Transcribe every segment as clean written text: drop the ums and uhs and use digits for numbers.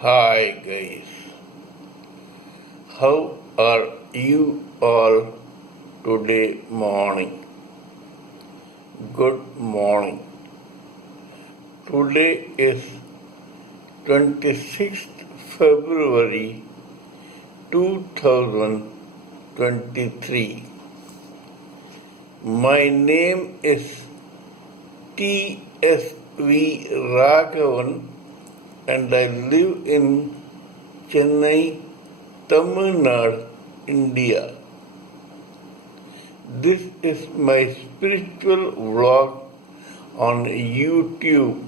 Hi guys, how are you all today morning? Good morning. Today is 26th February 2023. My name is T.S.V. Raghavan and I live in Chennai, Tamil Nadu, India. This is my spiritual vlog on YouTube.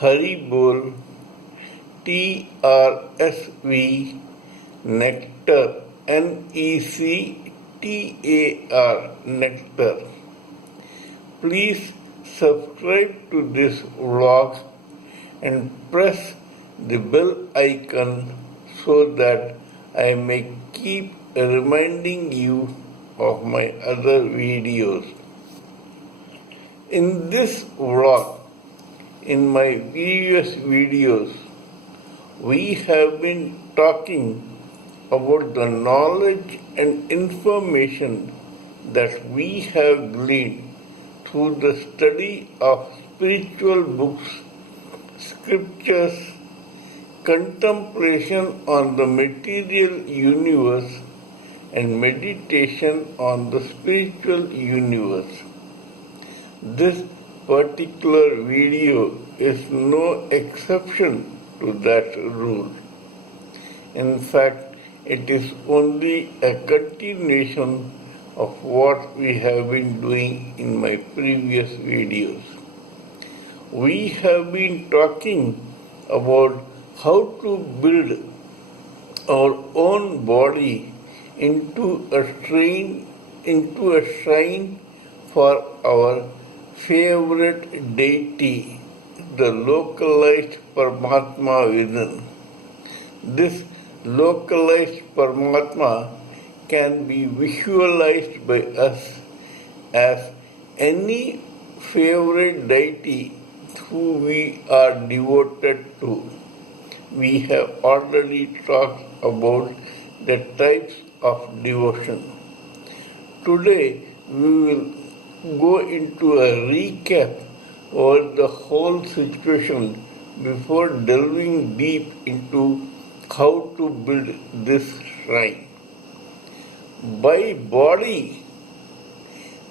hariboltrsvnectar, nectar. Please subscribe to this vlog and press the bell icon so that I may keep reminding you of my other videos. In this vlog, in my previous videos, we have been talking about the knowledge and information that we have gleaned through the study of spiritual books, scriptures, contemplation on the material universe, and meditation on the spiritual universe. This particular video is no exception to that rule. In fact, it is only a continuation of what we have been doing in my previous videos. We have been talking about how to build our own body into a shrine for our favorite deity, the localized Paramatma within. This localized Paramatma can be visualized by us as any favorite deity who we are devoted to. We have already talked about the types of devotion. Today we will go into a recap over the whole situation before delving deep into how to build this shrine. By body,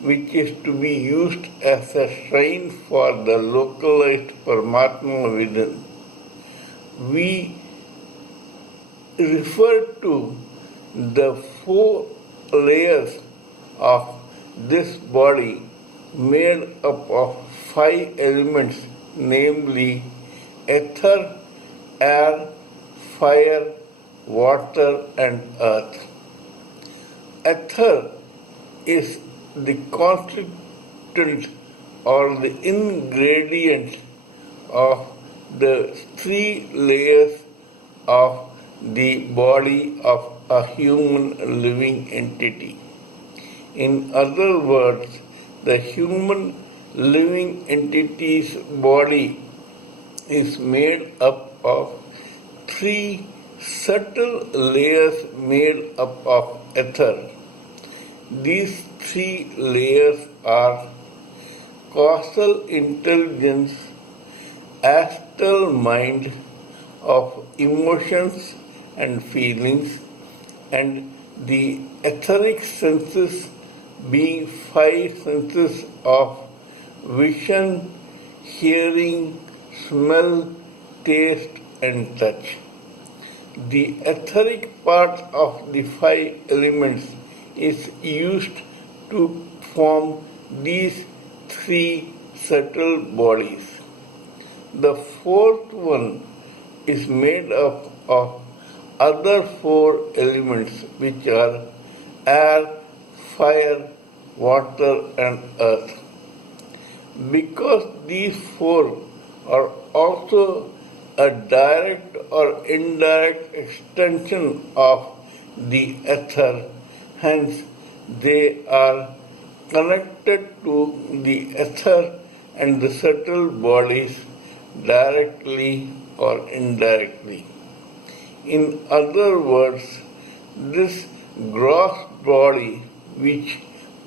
which is to be used as a shrine for the localized Paramatma within, we refer to the 4 layers of this body made up of 5 elements, namely ether, air, fire, water, and earth. Ether is the constituent or the ingredient of the 3 layers of the body of a human living entity. In other words, the human living entity's body is made up of 3 subtle layers made up of ether. These 3 layers are causal intelligence, astral mind of emotions and feelings, and the etheric senses being 5 senses of vision, hearing, smell, taste, and touch. The etheric part of the 5 elements is used to form these 3 subtle bodies. The 4th one is made up of other 4 elements, which are air, fire, water, and earth. Because these 4 are also a direct or indirect extension of the ether, hence they are connected to the ether and the subtle bodies directly or indirectly. In other words, this gross body, which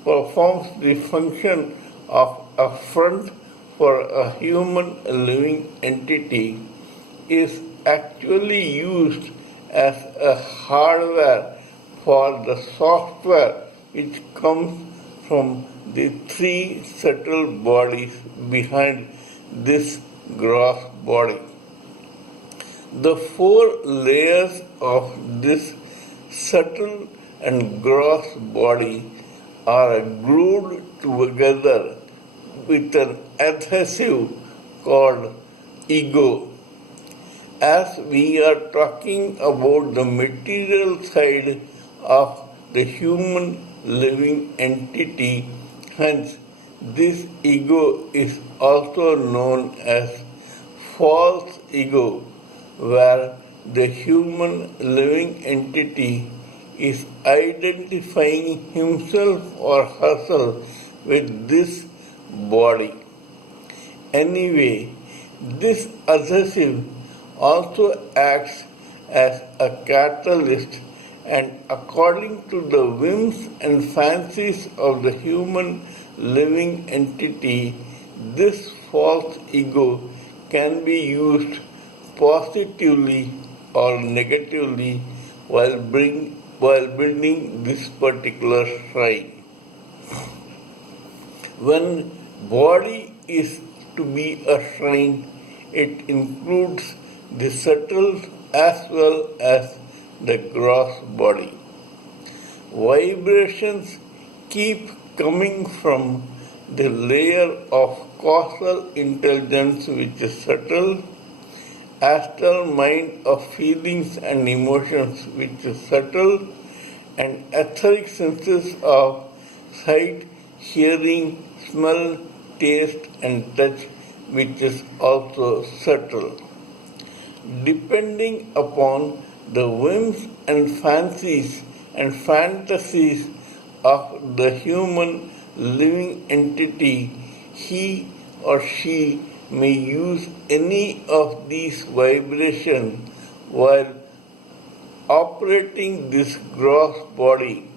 performs the function of a front for a human living entity, is actually used as a hardware for the software which comes from the three subtle bodies behind this gross body. The four layers of this subtle and gross body are glued together with an adhesive called ego. As we are talking about the material side of the human living entity, hence this ego is also known as false ego, where the human living entity is identifying himself or herself with this body. Anyway, this adhesive also acts as a catalyst, and according to the whims and fancies of the human living entity, this false ego can be used positively or negatively while building this particular shrine. When body is to be a shrine, it includes the subtle as well as the gross body. Vibrations keep coming from the layer of causal intelligence which is subtle, astral mind of feelings and emotions which is subtle, and etheric senses of sight, hearing, smell, taste, and touch which is also subtle. Depending upon the whims and fancies and fantasies of the human living entity, he or she may use any of these vibrations while operating this gross body,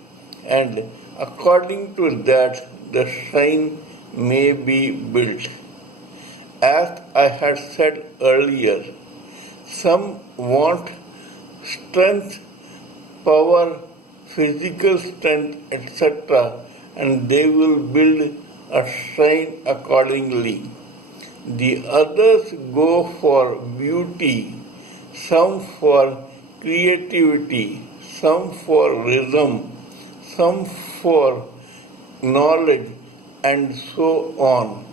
and according to that, the shrine may be built. As I had said earlier, some want strength, power, physical strength, etc., and they will build a shrine accordingly. The others go for beauty, some for creativity, some for rhythm, some for knowledge, and so on.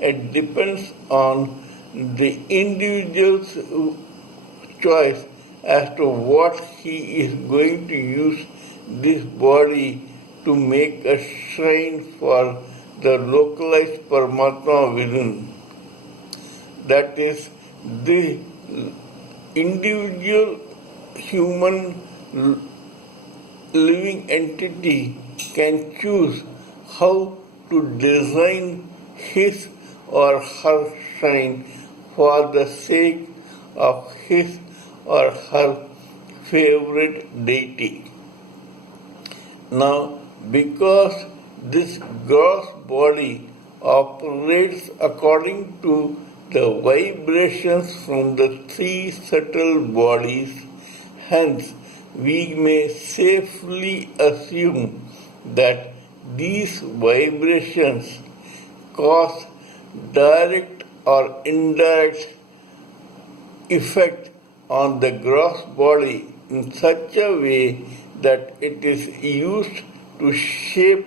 It depends on the individual's choice as to what he is going to use this body to make a shrine for the localized Paramatma within. That is, the individual human living entity can choose how to design his or her shrine for the sake of his or her favorite deity. Now, because this gross body operates according to the vibrations from the three subtle bodies, hence we may safely assume that these vibrations cause direct or indirect effect on the gross body in such a way that it is used to shape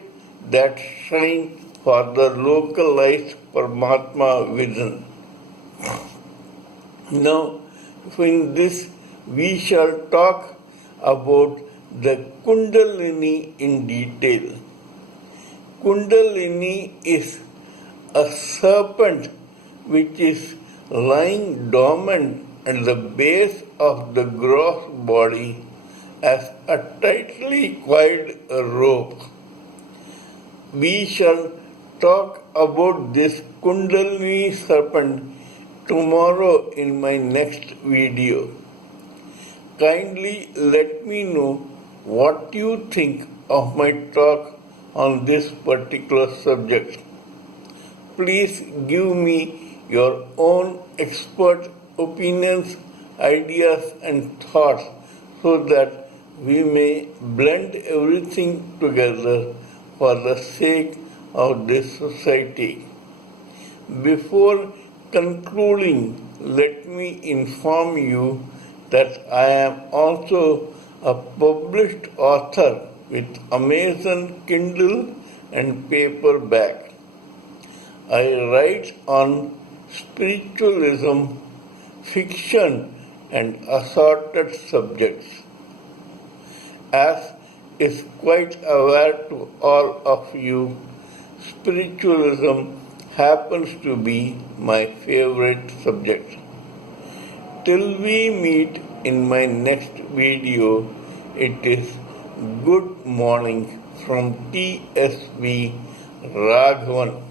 that shrine for the localized Paramatma within. Now, in this, we shall talk about the Kundalini in detail. Kundalini is a serpent which is lying dormant at the base of the gross body as a tightly coiled rope. We shall talk about this Kundalini serpent tomorrow in my next video. Kindly let me know what you think of my talk on this particular subject. Please give me your own expert opinions, ideas, and thoughts so that we may blend everything together for the sake of this society. Before concluding, let me inform you that I am also a published author with Amazon Kindle and paperback. I write on spiritualism, fiction, and assorted subjects. As is quite aware to all of you, spiritualism happens to be my favorite subject. Till we meet in my next video, it is good morning from TSV Raghavan.